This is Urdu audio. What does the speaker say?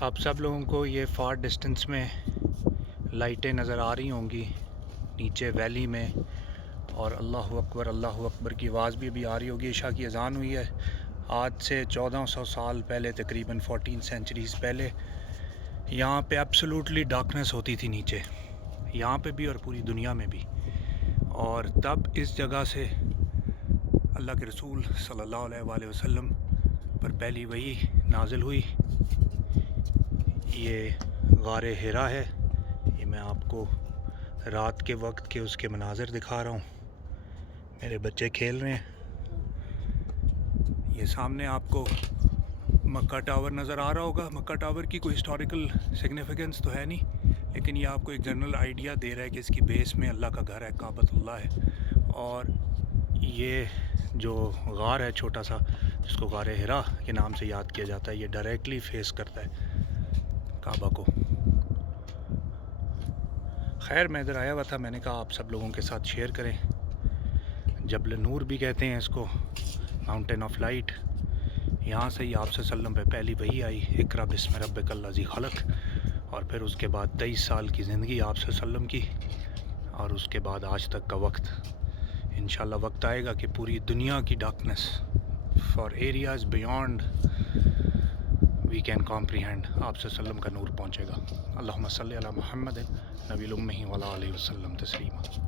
آپ سب لوگوں کو یہ فار ڈسٹنس میں لائٹیں نظر آ رہی ہوں گی نیچے ویلی میں، اور اللہ اکبر کی آواز بھی ابھی آ رہی ہوگی۔ عشاء کی اذان ہوئی ہے۔ آج سے 1400 سال پہلے، تقریباً 14 سینچریز پہلے، یہاں پہ ایبسولوٹلی ڈارکنیس ہوتی تھی نیچے، یہاں پہ بھی اور پوری دنیا میں بھی۔ اور تب اس جگہ سے اللہ کے رسول صلی اللہ علیہ وآلہ وسلم پر پہلی وحی نازل ہوئی۔ یہ غار حرا ہے۔ یہ میں آپ کو رات کے وقت کے اس کے مناظر دکھا رہا ہوں۔ میرے بچے کھیل رہے ہیں۔ یہ سامنے آپ کو مکہ ٹاور نظر آ رہا ہوگا۔ مکہ ٹاور کی کوئی ہسٹوریکل سگنیفیکنس تو ہے نہیں، لیکن یہ آپ کو ایک جنرل آئیڈیا دے رہا ہے کہ اس کی بیس میں اللہ کا گھر ہے، کعبۃ اللہ ہے۔ اور یہ جو غار ہے چھوٹا سا، جس کو غار حرا کے نام سے یاد کیا جاتا ہے، یہ ڈائریکٹلی فیس کرتا ہے کعبہ کو۔ خیر، میں ادھر آیا ہوا تھا، میں نے کہا آپ سب لوگوں کے ساتھ شیئر کریں۔ جبل نور بھی کہتے ہیں اس کو، ماؤنٹین آف لائٹ۔ یہاں سے ہی آپ صلی اللہ علیہ وسلم پہ پہلی وحی آئی، اقرأ بسم ربک الذی خلق۔ اور پھر اس کے بعد 23 سال کی زندگی آپ صلی اللہ علیہ وسلم کی، اور اس کے بعد آج تک کا وقت۔ انشاءاللہ وقت آئے گا کہ پوری دنیا کی darkness far areas beyond we can comprehend, آپ صلی اللہ علیہ وسلم کا نور پہنچے گا۔ اللہم صلی علی محمد نبی الامہ وعلی آلہ وسلم تسلیما۔